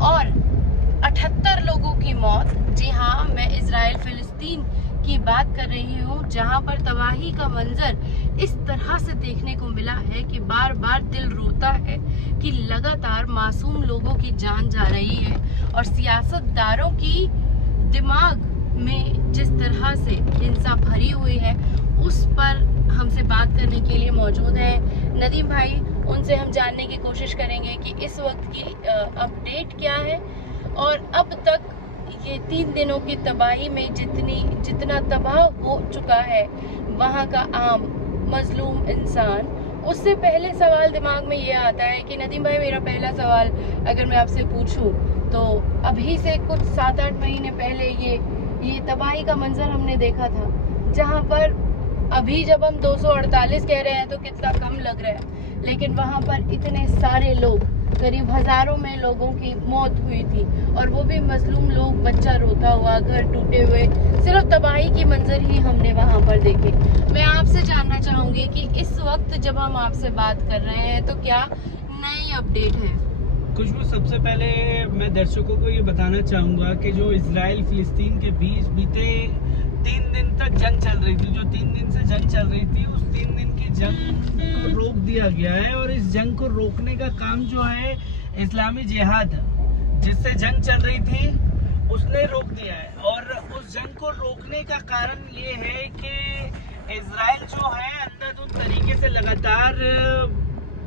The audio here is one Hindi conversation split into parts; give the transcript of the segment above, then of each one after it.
और 78 लोगों की मौत। जी हाँ, मैं इजराइल फिलिस्तीन की बात कर रही हूँ, जहाँ पर तबाही का मंजर इस तरह से देखने को मिला है कि बार बार दिल रोता है कि लगातार मासूम लोगों की जान जा रही है और सियासतदारों की दिमाग में जिस तरह से हिंसा भरी हुई है, उस पर हमसे बात करने के लिए मौजूद है नदीम भाई। उनसे हम जानने की कोशिश करेंगे कि इस वक्त की अपडेट क्या है और अब तक ये 3 दिनों की तबाही में जितना तबाह हो चुका है वहाँ का आम मजलूम इंसान। उससे पहले सवाल दिमाग में ये आता है कि नदीम भाई, मेरा पहला सवाल अगर मैं आपसे पूछूं तो अभी से कुछ 7-8 महीने पहले ये तबाही का मंजर हमने देखा था, जहाँ पर अभी जब हम 248 कह रहे हैं तो कितना कम लग रहा है, लेकिन वहाँ पर इतने सारे लोग, करीब हजारों में लोगों की मौत हुई थी और वो भी मजलूम लोग, बच्चा रोता हुआ, घर टूटे हुए, सिर्फ तबाही की मंजर ही हमने वहाँ पर देखे। मैं आपसे जानना चाहूँगी कि इस वक्त जब हम आपसे बात कर रहे हैं तो क्या नई अपडेट है? खुशबू, सबसे पहले मैं दर्शकों को ये बताना चाहूँगा कि जो इजराइल फिलिस्तीन के बीच बीते 3 दिन तक जंग चल रही थी, जो 3 दिन से जंग चल रही थी, उस 3 दिन की जंग को रोक दिया गया है और इस जंग को रोकने का काम जो है इस्लामी जिहाद, जिससे जंग चल रही थी, उसने रोक दिया है। और उस जंग को रोकने का कारण ये है कि इजराइल जो है अंधाधुंध तरीके से लगातार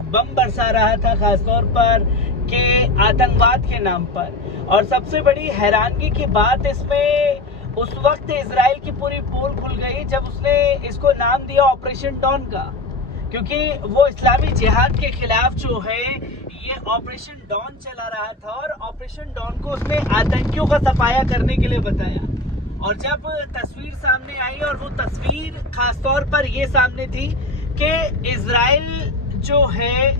बम बरसा रहा था, खासतौर पर के आतंकवाद के नाम पर। और सबसे बड़ी हैरानगी की बात इसमें उस वक्त इजराइल की पूरी पोल खुल गई जब उसने इसको नाम दिया ऑपरेशन डॉन का, क्योंकि वो इस्लामी जिहाद के खिलाफ जो है ये ऑपरेशन डॉन चला रहा था और ऑपरेशन डॉन को उसने आतंकियों का सफाया करने के लिए बताया। और जब तस्वीर सामने आई, और वो तस्वीर खासतौर पर ये सामने थी कि इजराइल जो है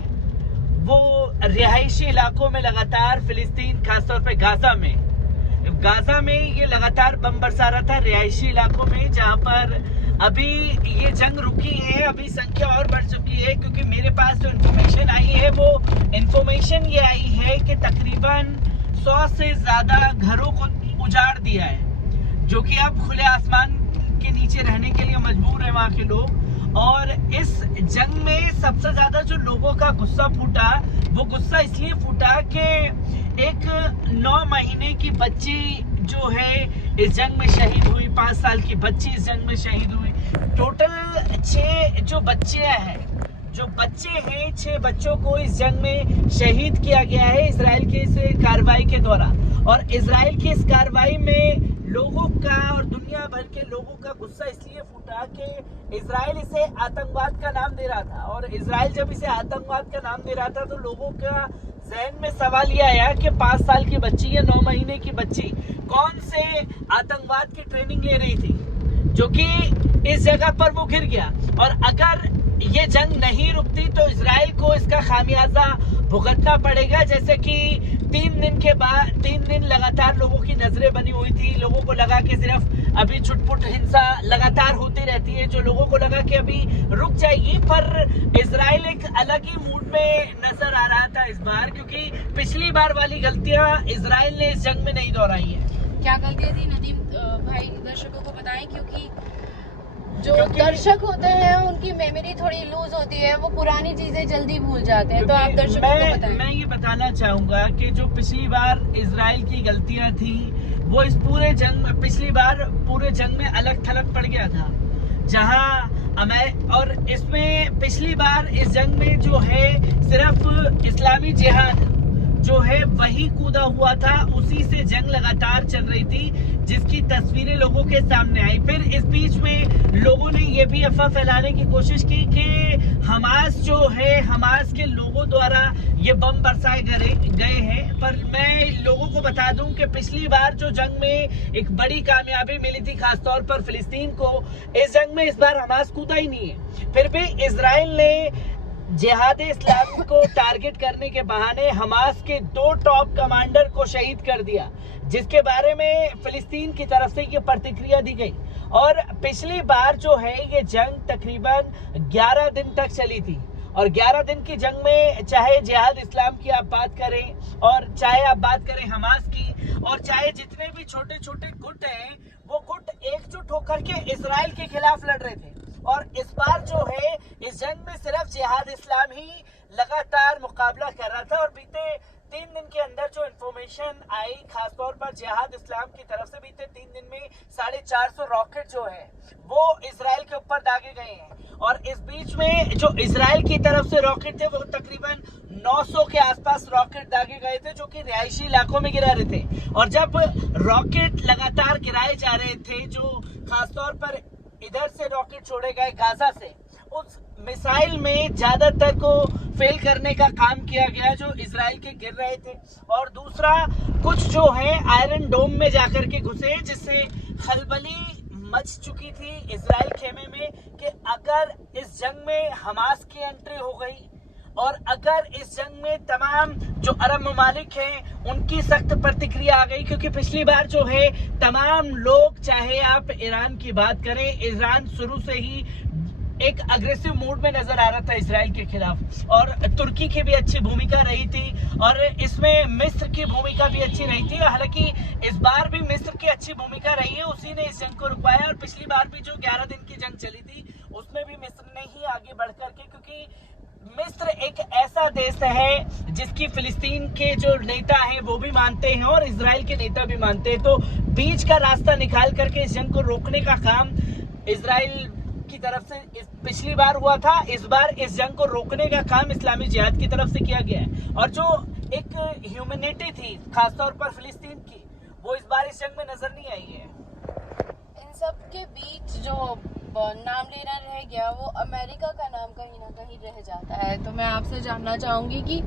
वो रिहायशी इलाकों में लगातार, फिलिस्तीन खासतौर पे गाजा में ये लगातार बम बरसा रहा था रिहायशी इलाकों में, जहां पर अभी ये जंग रुकी है, अभी संख्या और बढ़ चुकी है, क्योंकि मेरे पास जो इन्फॉर्मेशन आई है वो इन्फॉर्मेशन ये आई है कि तकरीबन 100 से ज्यादा घरों को उजाड़ दिया है, जो कि अब खुले आसमान के नीचे रहने के लिए मजबूर है वहाँ के लोग। और इस जंग में सबसे ज्यादा जो लोगों का गुस्सा फूटा, वो गुस्सा इसलिए फूटा कि एक 9 महीने की बच्ची जो है इस जंग में शहीद हुई, 5 साल की बच्ची इस जंग में शहीद हुई। टोटल 6 जो बच्चे हैं, 6 बच्चों को इस जंग में शहीद किया गया है इजराइल की इस कार्रवाई के दौरान। और इजराइल की इस कार्रवाई में लोगों का और दुनिया भर के लोगों का गुस्सा इसलिए फूटा कि इजराइल इसे आतंकवाद का नाम दे रहा था, और इजराइल जब इसे आतंकवाद का नाम दे रहा था तो लोगों का जहन में सवाल ये आया कि 5 साल की बच्ची या 9 महीने की बच्ची कौन से आतंकवाद की ट्रेनिंग ले रही थी, जो कि इस जगह पर वो गिर गया। और अगर ये जंग नहीं रुकती तो इजराइल को इसका खामियाजा भुगतना पड़ेगा। जैसे कि 3 दिन लगातार लोगों की नजरें बनी हुई थी, लोगों को लगा कि सिर्फ अभी छुटपुट हिंसा लगातार होती रहती है, जो लोगों को लगा कि अभी रुक जाएगी, पर इजराइल एक अलग ही मूड में नजर आ रहा था इस बार, क्योंकि पिछली बार वाली गलतियां इजराइल ने इस जंग में नहीं दोहराई है। क्या गलतियां थी नदीम भाई, दर्शकों को बताएं, क्योंकि जो दर्शक होते हैं उनकी मेमोरी थोड़ी लूज होती है, वो पुरानी चीजें जल्दी भूल जाते हैं, तो आप दर्शकों को बताएं। मैं ये बताना चाहूंगा कि जो पिछली बार इजराइल की गलतियां थी, वो इस पूरे जंग में, पिछली बार पूरे जंग में अलग थलग पड़ गया था, और इसमें पिछली बार इस जंग में जो है सिर्फ इस्लामी जिहाद जो है वही कूदा हुआ था, उसी से जंग लगातार चल रही थी, जिसकी तस्वीरें लोगों के सामने आई। फिर इस बीच में लोगों ने ये भी अफवाह फैलाने की कोशिश की कि हमास जो है, हमास के लोगों द्वारा ये बम बरसाए गए हैं। पर मैं लोगों को बता दूं कि पिछली बार जो जंग में एक बड़ी कामयाबी मिली थी खासतौर पर फिलिस्तीन को, इस जंग में इस बार हमास कूदा ही नहीं है। फिर भी इजराइल ने जिहाद इस्लामी को टारगेट करने के बहाने हमास के 2 टॉप कमांडर को शहीद कर दिया, जिसके बारे में फिलिस्तीन की तरफ से ये प्रतिक्रिया दी गई। और पिछली बार जो है ये जंग तकरीबन 11 दिन तक चली थी, और 11 दिन की जंग में चाहे जिहाद इस्लाम की आप बात करें और चाहे आप बात करें हमास की और चाहे जितने भी छोटे छोटे गुट हैं, वो गुट एकजुट होकर के इजराइल के खिलाफ लड़ रहे थे। और इस बार जो है इस जंग में सिर्फ जिहाद इस्लाम ही लगातार मुकाबला कर रहा था। और बीते 3 दिन के अंदर जो इंफॉर्मेशन आई, खासतौर पर जिहाद इस्लाम की तरफ से, बीते 3 दिन में 450 रॉकेट जो है वो इजराइल के ऊपर दागे गए हैं। और इस बीच में जो इजराइल की तरफ से रॉकेट थे वो तकरीबन 900 के आसपास रॉकेट दागे गए थे, जो कि रिहायशी इलाकों में गिरा रहे थे। और जब रॉकेट लगातार गिराए जा रहे थे, जो खासतौर पर इधर से रॉकेट छोड़े गए गाजा से, उस मिसाइल में ज्यादातर को फेल करने का काम किया गया जो इजराइल के गिर रहे थे। और दूसरा, कुछ जो है आयरन डोम में जाकर के घुसे, जिससे खलबली मच चुकी थी इजराइल खेमे में कि अगर इस जंग में हमास की एंट्री हो गई और अगर इस जंग में तमाम जो अरब ममालिक हैं उनकी सख्त प्रतिक्रिया आ गई। क्योंकि पिछली बार जो है तमाम लोग, चाहे आप ईरान की बात करें, ईरान शुरू से ही एक अग्रेसिव मूड में नजर आ रहा था इजराइल के खिलाफ। और तुर्की की भी अच्छी भूमिका रही थी और इसमें मिस्र की भूमिका भी अच्छी रही थी। हालांकि इस बार भी मिस्र की अच्छी भूमिका रही है, उसी ने इस जंग को रुकवाया। और पिछली बार भी जो 11 दिन की जंग चली थी उसमें भी मिस्र ने ही आगे बढ़ करके, क्योंकि मिस्र एक ऐसा देश है जिसकी फिलिस्तीन के जो नेता हैं वो भी मानते हैं और इजराइल के नेता भी मानते हैं। तो बीच का रास्ता निकाल करके इस जंग को रोकने का काम इजराइल की तरफ से पिछली बार हुआ था। इस बार इस जंग को रोकने का काम इस्लामी जिहाद की तरफ से किया गया है। और जो एक ह्यूमैनिटी थी खासतौर पर फिलिस्तीन की, वो इस बार इस जंग में नजर नहीं आई है। इन सब के बीच जो नाम लेना रह गया, वो अमेरिका का नाम कहीं ना कहीं रह जाता है। तो मैं आपसे जानना चाहूंगी कि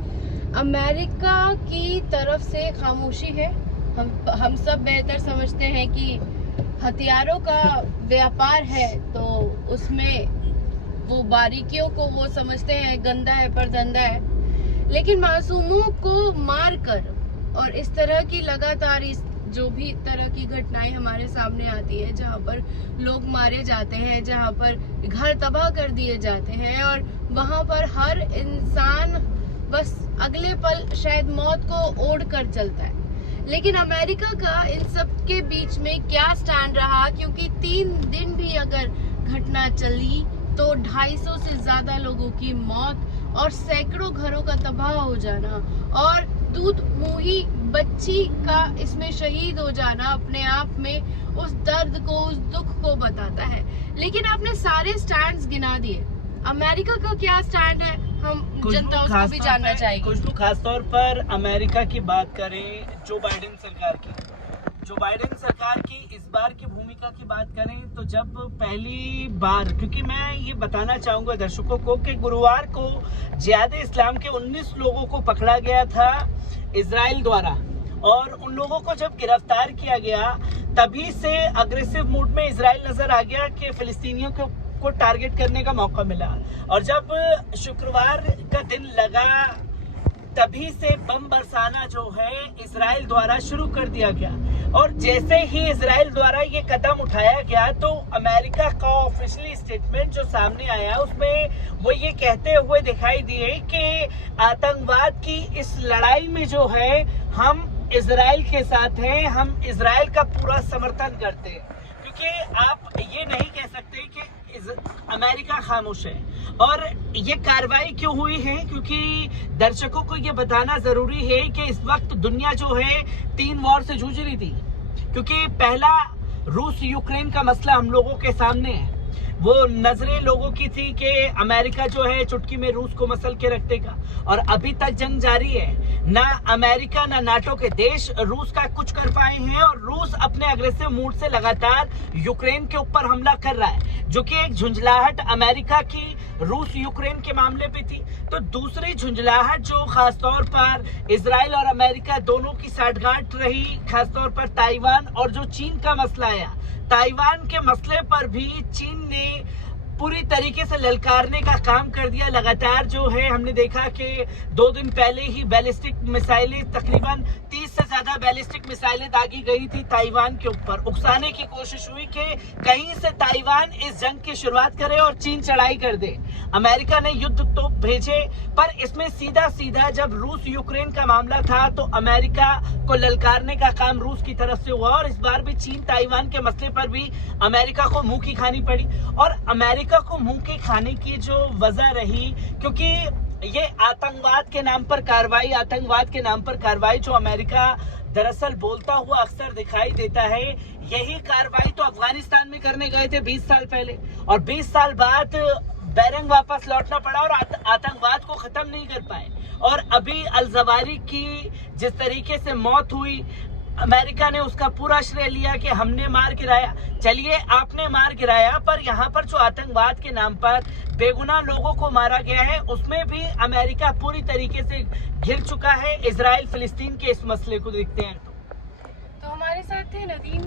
अमेरिका की तरफ से खामोशी है। हम सब बेहतर समझते हैं कि हथियारों का व्यापार है, तो उसमें वो बारीकियों को वो समझते हैं गंदा है पर धंधा है। लेकिन मासूमों को मार कर और इस तरह की लगातार इस जो भी तरह की घटनाएं हमारे सामने आती है, जहाँ पर लोग मारे जाते हैं, जहाँ पर घर तबाह कर दिए जाते हैं और वहाँ पर हर इंसान बस अगले पल शायद मौत को ओढ़ कर चलता है। लेकिन अमेरिका का इन सब के बीच में क्या स्टैंड रहा? क्योंकि 3 दिन भी अगर घटना चली तो 250 से ज्यादा लोगों की मौत और सैकड़ों घरों का तबाह हो जाना और दूध मुही बच्ची का इसमें शहीद हो जाना अपने आप में उस दर्द को, उस दुख को बताता है। लेकिन आपने सारे स्टैंड्स गिना दिए, अमेरिका का क्या स्टैंड है? हम जनता उसको भी जानना चाहेंगे। कुछ तो खासतौर पर अमेरिका की बात करें, जो बाइडेन सरकार की इस बार की भूमिका की बात करें, तो जब पहली बार, क्योंकि मैं ये बताना चाहूंगा दर्शकों को कि गुरुवार को जिहाद इस्लाम के 19 लोगों को पकड़ा गया था इजराइल द्वारा। और उन लोगों को जब गिरफ्तार किया गया, तभी से अग्रेसिव मूड में इजराइल नजर आ गया कि फिलिस्तीनियों को टारगेट करने का मौका मिला। और जब शुक्रवार का दिन लगा, तभी से बम बरसाना जो है इजराइल द्वारा शुरू कर दिया गया। और जैसे ही इजराइल द्वारा ये कदम उठाया गया, तो अमेरिका का ऑफिशियली स्टेटमेंट जो सामने आया, उसमें वो ये कहते हुए दिखाई दिए कि आतंकवाद की इस लड़ाई में जो है हम इजराइल के साथ हैं, हम इजराइल का पूरा समर्थन करते हैं। क्योंकि आप ये नहीं कह सकते कि अमेरिका खामोश है। और ये कार्रवाई क्यों हुई है? क्योंकि दर्शकों को ये बताना जरूरी है कि इस वक्त दुनिया जो है 3 वॉर से जूझ रही थी। क्योंकि पहला रूस यूक्रेन का मसला हम लोगों के सामने है, वो नजरें लोगों की थी कि अमेरिका जो है चुटकी में रूस को मसल के रख देगा। और अभी तक जंग जारी है, ना अमेरिका ना नाटो के देश रूस का कुछ कर पाए हैं। और रूस अपने अग्रेसिव मूड से लगातार यूक्रेन के ऊपर हमला कर रहा है, जो कि एक झुंझलाहट अमेरिका की रूस यूक्रेन के मामले पे थी। तो दूसरी झुंझलाहट जो खासतौर पर इजराइल और अमेरिका दोनों की साठगांठ रही, खासतौर पर ताइवान और जो चीन का मसला आया, ताइवान के मसले पर भी चीन ने पूरी तरीके से ललकारने का काम कर दिया। लगातार जो है हमने देखा कि 2 दिन पहले ही बैलिस्टिक मिसाइलें तकरीबन 30 से ज्यादा बैलिस्टिक मिसाइलें दागी गई थी ताइवान के ऊपर। उकसाने की कोशिश हुई कि कहीं से ताइवान इस जंग की शुरुआत करे और चीन चढ़ाई कर दे। अमेरिका ने युद्ध तोप भेजे, पर इसमें सीधा सीधा जब रूस यूक्रेन का मामला था तो अमेरिका को ललकारने का काम रूस की तरफ से हुआ, और इस बार भी चीन ताइवान के मसले पर भी अमेरिका को मुंह की खानी पड़ी। और अमेरिका को मुंह की खाने की जो वजह रही, क्योंकि ये आतंकवाद के नाम पर कार्रवाई जो अमेरिका दरअसल बोलता हुआ अक्सर दिखाई देता है, यही कार्रवाई तो अफगानिस्तान में करने गए थे 20 साल पहले, और 20 साल बाद बैरंग वापस लौटना पड़ा और आतंकवाद को खत्म नहीं कर पाए। और अभी अल-जवारी की जिस तरीके से मौत हुई, अमेरिका ने उसका पूरा श्रेय लिया कि हमने मार गिराया। चलिए, आपने मार गिराया, पर यहाँ पर जो आतंकवाद के नाम पर बेगुनाह लोगों को मारा गया है, उसमें भी अमेरिका पूरी तरीके से घिर चुका है। इजराइल फिलिस्तीन के इस मसले को देखते हैं तो हमारे साथ थे नदीम,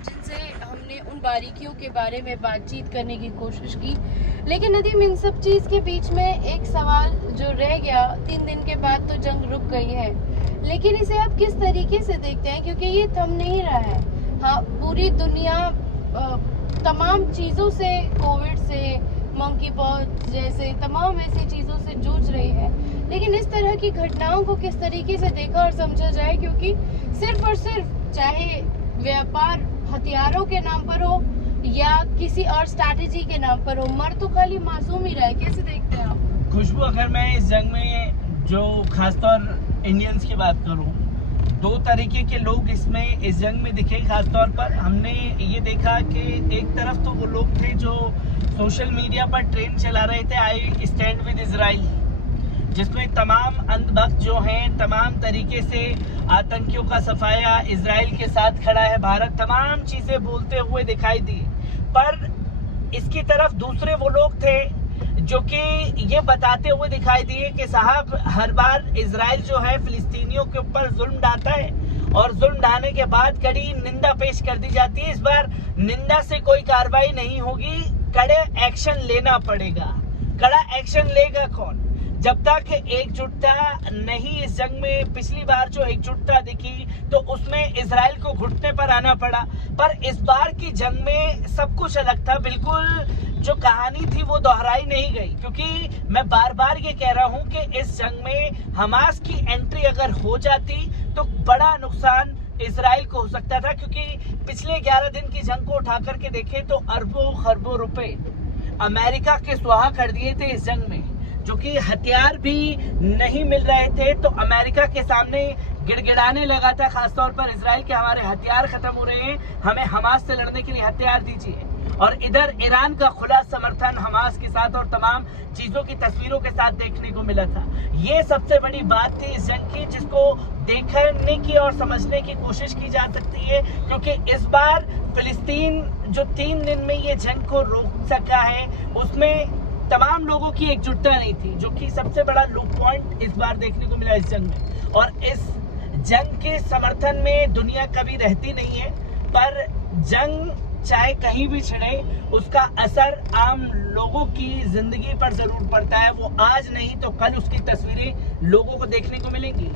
जिनसे हमने उन बारीकियों के बारे में बातचीत करने की कोशिश की। लेकिन नदीम, इन सब चीज़ के बीच में एक सवाल जो रह गया, 3 दिन के बाद तो जंग रुक गई है, लेकिन इसे आप किस तरीके से देखते हैं? क्योंकि ये थम नहीं रहा है। हाँ, पूरी दुनिया तमाम चीज़ों से, कोविड से, मंकी पॉक्स जैसे तमाम ऐसी चीज़ों से जूझ रही है, लेकिन इस तरह की घटनाओं को किस तरीके से देखा और समझा जाए? क्योंकि सिर्फ और सिर्फ चाहे व्यापार हथियारों के नाम पर हो या किसी और स्ट्रैटेजी के नाम पर हो, मर तो खाली मासूम ही रहा है। कैसे देखते हैं आप? खुशबू, अगर मैं इस जंग में जो खासतौर इंडियंस की बात करूं, 2 तरीके के लोग इसमें इस जंग में दिखे। खासतौर पर हमने ये देखा कि एक तरफ तो वो लोग थे जो सोशल मीडिया पर ट्रेंड चला रहे थे, आई स्टैंड विद इजराइल, जिसमें तमाम अंधभक्त जो हैं तमाम तरीके से आतंकियों का सफाया, इजराइल के साथ खड़ा है भारत, तमाम चीजें बोलते हुए दिखाई दी। पर इसकी तरफ दूसरे वो लोग थे जो कि ये बताते हुए दिखाई दिए कि साहब, हर बार इजराइल जो है फिलिस्तीनियों के ऊपर जुल्म ढाता है, और जुल्म ढाने के बाद कड़ी निंदा पेश कर दी जाती है। इस बार निंदा से कोई कार्रवाई नहीं होगी, कड़े एक्शन लेना पड़ेगा। कड़ा एक्शन लेगा कौन? जब तक एकजुटता नहीं इस जंग में, पिछली बार जो एकजुटता दिखी तो उसमें इजराइल को घुटने पर आना पड़ा, पर इस बार की जंग में सब कुछ अलग था। बिल्कुल जो कहानी थी वो दोहराई नहीं गई, क्योंकि मैं बार बार ये कह रहा हूँ कि इस जंग में हमास की एंट्री अगर हो जाती तो बड़ा नुकसान इजराइल को हो सकता था, क्योंकि पिछले 11 दिन की जंग को उठा करके देखें तो अरबों खरबों रुपए अमेरिका के स्वाहा कर दिए थे इस जंग में, जो कि हथियार भी नहीं मिल रहे थे तो अमेरिका के सामने गिड़गिड़ाने लगा था, खासतौर पर इजराइल के हमारे हथियार खत्म हो रहे हैं, हमें हमास से लड़ने के लिए हथियार दीजिए। और इधर ईरान का खुला समर्थन हमास के साथ और तमाम चीजों की तस्वीरों के साथ देखने को मिला था। ये सबसे बड़ी बात थी इस जंग की, जिसको देखने की और समझने की कोशिश की जा सकती है, क्योंकि इस बार फिलिस्तीन जो 3 दिन में ये जंग को रोक सका है, उसमें तमाम लोगों की एकजुटता नहीं थी, जो कि सबसे बड़ा लो पॉइंट इस बार देखने को मिला इस जंग में। और इस जंग के समर्थन में दुनिया कभी रहती नहीं है, पर जंग चाहे कहीं भी छिड़े, उसका असर आम लोगों की जिंदगी पर जरूर पड़ता है। वो आज नहीं तो कल उसकी तस्वीरें लोगों को देखने को मिलेंगी।